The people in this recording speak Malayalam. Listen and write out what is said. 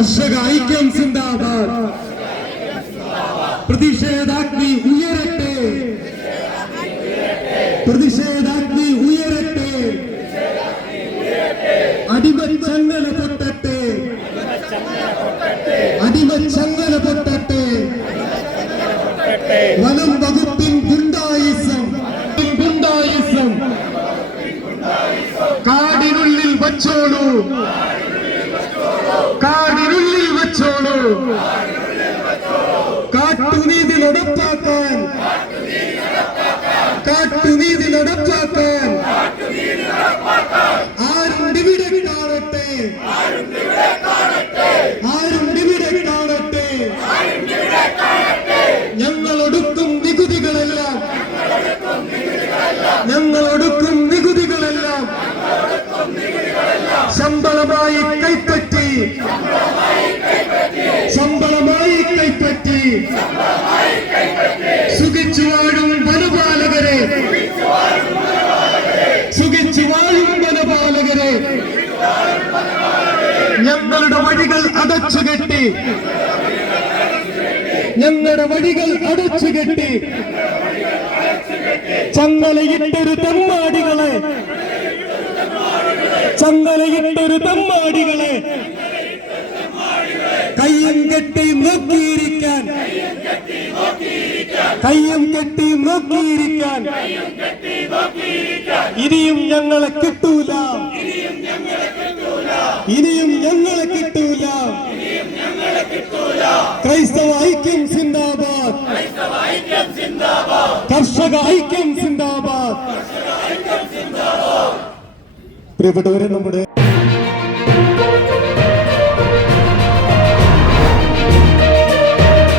കർഷക ഐക്യം സിന്ദാബാദ്. പ്രതിഷേധാഗ്നി ഉയരട്ടെ. പ്രതിഷേധാഗ്നി ഉയരട്ടെ. അടിമച്ചങ്ങല പൊട്ടട്ടെ. അടിമച്ചങ്ങല പൊട്ടട്ടെ. വനം വകുപ്പിൻ ഗുണ്ടായിസം. ഗുണ്ടായിസം. കാടിനുള്ളിൽ വച്ചോളൂ കാടിനുള്ളിൽ വച്ചോളൂ കാട്ടുനീതി നടപ്പാക്കാൻ. കാട്ടുനീതി നടപ്പാക്കാൻ. ആരും ഇവിടെ കാണട്ടെ? ആരും ഇവിടെ കാണട്ടെ? ഞങ്ങൾ ഒടുക്കും നികുതികളെല്ലാം. ഞങ്ങൾ ഒടുക്കും നികുതികളെല്ലാം. ശമ്പളമായി കൈപ്പറ്റി ശമ്പളമായി കൈപ്പറ്റി സുഖിച്ചു വാഴും വനപാലകരെ. സുഖിച്ചു വാഴും വനപാലകരെ. ഞങ്ങളുടെ വഴികൾ അടച്ചു കെട്ടി. ഞങ്ങളുടെ വഴികൾ അടച്ചു കെട്ടി. ചങ്ങലയിട്ടൊരു തെമ്മാടികളെ. ചങ്ങലയിട്ടൊരു തെമ്മാടികളെ. കയ്യും കെട്ടി നോക്കിയിരിക്കാൻ കയ്യും കെട്ടി നോക്കിയിരിക്കാൻ ഇനിയും ഞങ്ങളെ കിട്ടൂല ഇനിയും ഞങ്ങളെ കിട്ടൂല ക്രൈസ്തവ ഐക്യം സിന്ദാബാദ് കർഷക ഐക്യം സിന്ദാബാദ് പ്രിയപ്പെട്ടവരെ നമ്മുടെ